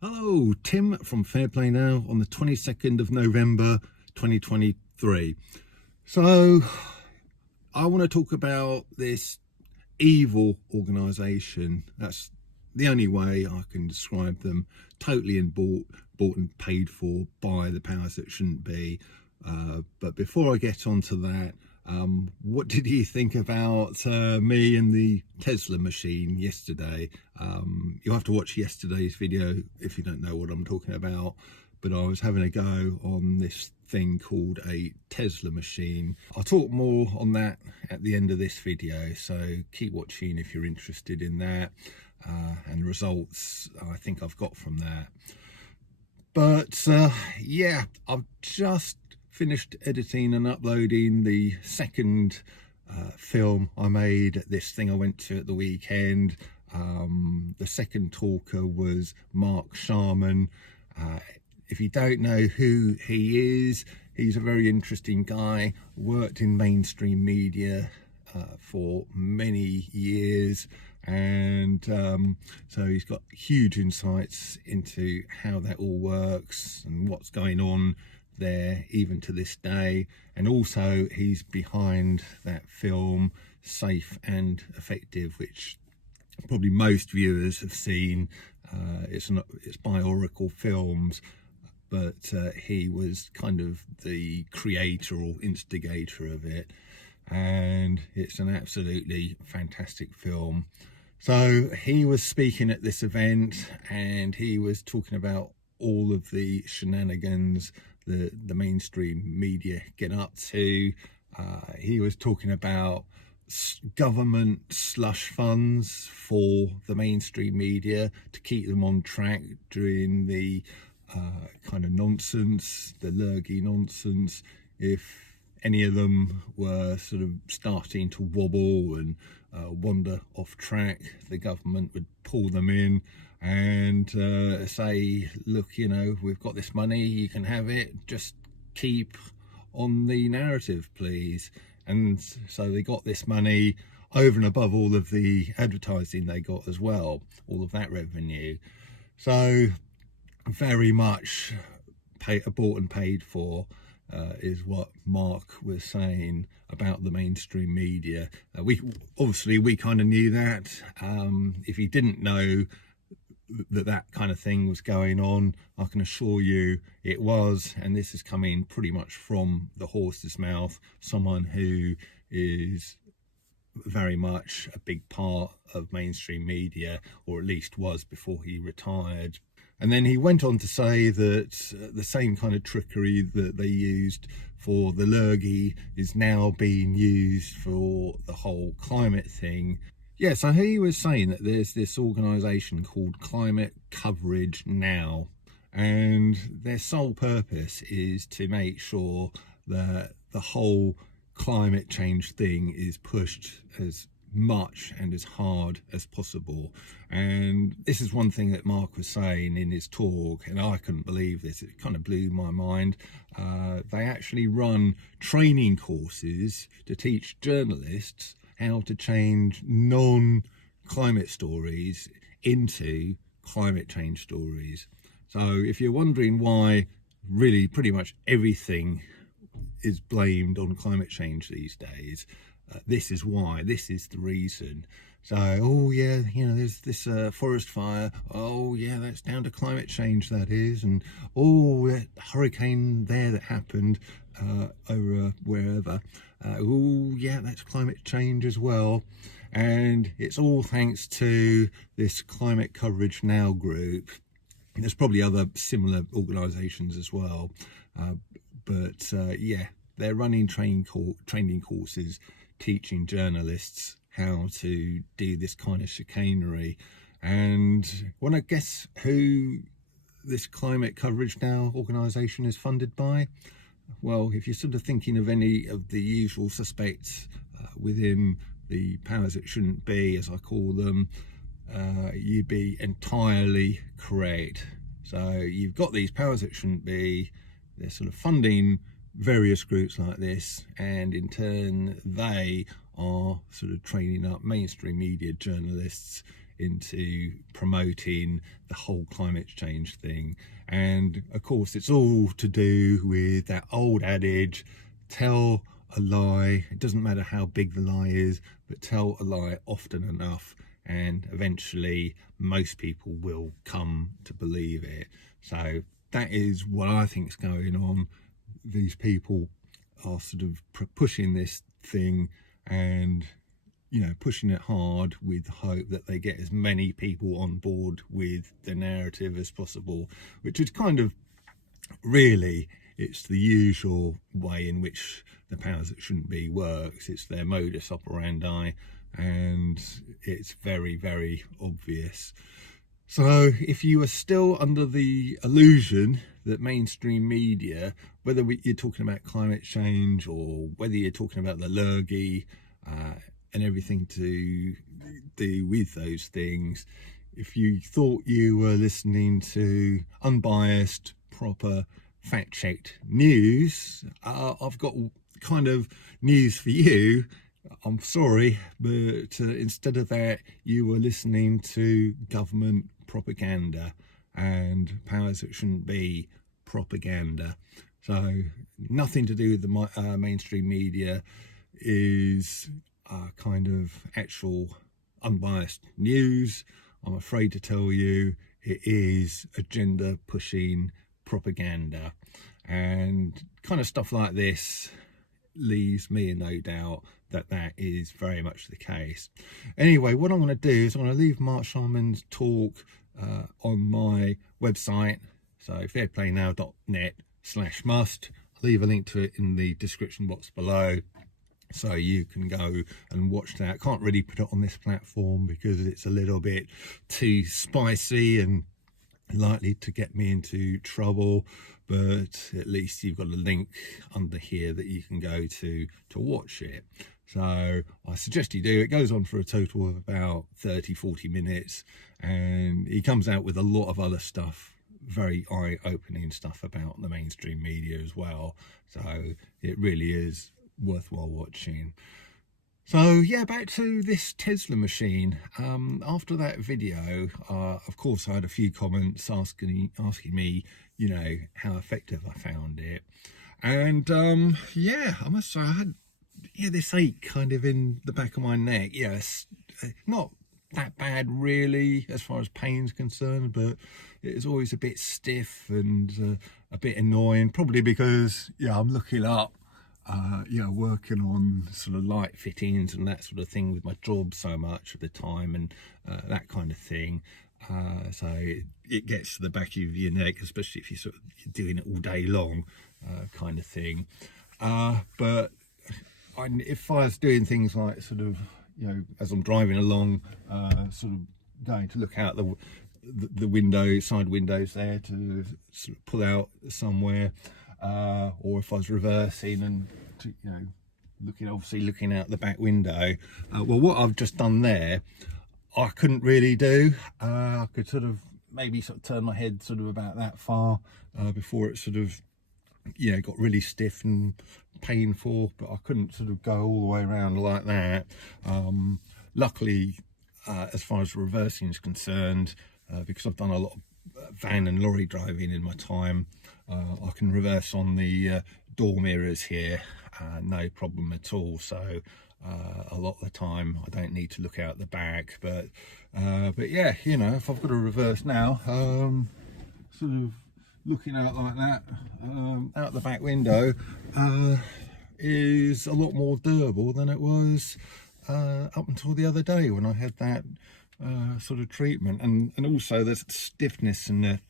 Hello, Tim from Fairplay Now on the 22nd of November 2023. So, I want to talk about this evil organisation. That's the only way I can describe them. Totally bought and paid for by the powers that shouldn't be. But before I get onto that, what did you think about me and the Tesla machine yesterday? You'll have to watch yesterday's video if you don't know what I'm talking about. But I was having a go on this thing called a Tesla machine. I'll talk more on that at the end of this video, so keep watching if you're interested in that and results I think I've got from that. But yeah, I've just finished editing and uploading the second film I made at this thing I went to at the weekend. The second talker was Mark Sharman. If you don't know who he is, he's a very interesting guy, worked in mainstream media for many years, and so he's got huge insights into how that all works and what's going on there even to this day. And also he's behind that film Safe and Effective, which probably most viewers have seen. It's by Oracle Films, but he was kind of the creator or instigator of it, and it's an absolutely fantastic film. So he was speaking at this event and he was talking about all of the shenanigans the mainstream media get up to. He was talking about government slush funds for the mainstream media to keep them on track during the kind of nonsense, the lurgy nonsense. If any of them were sort of starting to wobble and wander off track, the government would pull them in and say, look, you know, we've got this money, you can have it, just keep on the narrative, please. And so they got this money over and above all of the advertising they got as well, all of that revenue. So very much bought and paid for is what Mark was saying about the mainstream media. We kind of knew that. If you didn't know that kind of thing was going on, I can assure you it was, and this is coming pretty much from the horse's mouth, someone who is very much a big part of mainstream media, or at least was before he retired. And then he went on to say that the same kind of trickery that they used for the lurgy is now being used for the whole climate thing. Yeah, so he was saying that there's this organisation called Climate Coverage Now, and their sole purpose is to make sure that the whole climate change thing is pushed as much and as hard as possible. And this is one thing that Mark was saying in his talk, and I couldn't believe this, it kind of blew my mind. They actually run training courses to teach journalists how to change non-climate stories into climate change stories. So if you're wondering why really pretty much everything is blamed on climate change these days, this is why, this is the reason. So, oh yeah, you know, there's this forest fire, oh yeah, that's down to climate change, that is. And oh, that hurricane there that happened over wherever, oh yeah, that's climate change as well. And it's all thanks to this Climate Coverage Now group. There's probably other similar organisations as well, but yeah, they're running training courses teaching journalists how to do this kind of chicanery. And want to guess who this Climate Coverage Now organisation is funded by? Well, if you're sort of thinking of any of the usual suspects within the powers that shouldn't be, as I call them, you'd be entirely correct. So you've got these powers that shouldn't be, they're sort of funding various groups like this, and in turn they are sort of training up mainstream media journalists into promoting the whole climate change thing. And of course, it's all to do with that old adage, tell a lie. It doesn't matter how big the lie is, but tell a lie often enough, and eventually most people will come to believe it. So that is what I think is going on. These people are sort of pushing this thing, and pushing it hard with the hope that they get as many people on board with the narrative as possible, which is kind of really, it's the usual way in which the powers that shouldn't be works. It's their modus operandi, and it's very, very obvious. So if you are still under the illusion that mainstream media, whether you're talking about climate change or whether you're talking about the lurgy and everything to do with those things, if you thought you were listening to unbiased, proper, fact-checked news, I've got kind of news for you. I'm sorry, but instead of that, you were listening to government propaganda and powers that shouldn't be propaganda. So nothing to do with the mainstream media is kind of actual unbiased news. I'm afraid to tell you it is agenda pushing propaganda, and kind of stuff like this leaves me in no doubt that that is very much the case. Anyway, what I'm going to do is I'm going to leave Mark Sharman's talk on my website, so fairplaynow.net/must. I'll leave a link to it in the description box below, so you can go and watch that. Can't really put it on this platform because it's a little bit too spicy and likely to get me into trouble, but at least you've got a link under here that you can go to watch it. So I suggest you do. It goes on for a total of about 30-40 minutes, and he comes out with a lot of other stuff, very eye-opening stuff about the mainstream media as well. So it really is worthwhile watching. So yeah, back to this Tesla machine. After that video, of course, I had a few comments asking me, how effective I found it. And yeah, I must say I had this ache kind of in the back of my neck. Yes, not that bad really as far as pain's concerned, but it was always a bit stiff and a bit annoying, probably because I'm looking up working on sort of light fittings and that sort of thing with my job so much at the time, and that kind of thing. So it gets to the back of your neck, especially if you're doing it all day long, kind of thing. But if I was doing things like as I'm driving along, sort of going to look out the window, side windows there to sort of pull out somewhere, or if I was reversing and looking out the back window, well, what I've just done there I couldn't really do. I could maybe turn my head about that far before it got really stiff and painful, but I couldn't go all the way around like that. Luckily, as far as reversing is concerned, because I've done a lot of van and lorry driving in my time, I can reverse on the door mirrors here, no problem at all. So a lot of the time I don't need to look out the back, but yeah, if I've got to reverse now, looking out like that, out the back window, is a lot more doable than it was up until the other day when I had that treatment, and also the stiffness and a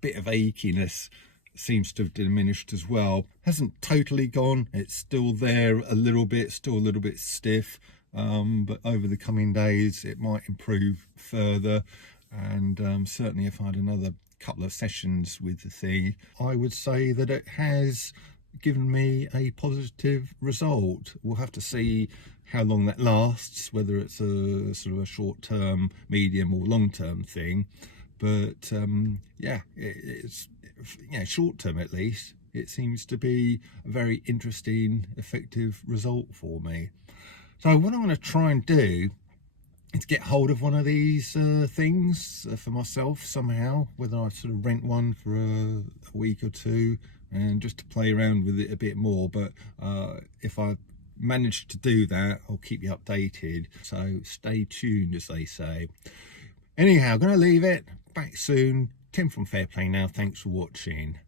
bit of achiness seems to have diminished as well. Hasn't totally gone, it's still there a little bit, still a little bit stiff, but over the coming days it might improve further. And certainly if I had another couple of sessions with the thing, I would say that it has given me a positive result. We'll have to see how long that lasts, whether it's a a short-term, medium or long-term thing. But yeah, it's short-term at least, it seems to be a very interesting, effective result for me. So what I'm going to try and do to get hold of one of these things for myself somehow, whether I sort of rent one for a week or two and just to play around with it a bit more. But if I manage to do that, I'll keep you updated, so stay tuned, as they say. Anyhow, gonna leave it. Back soon. Tim from Fair Play Now. Thanks for watching.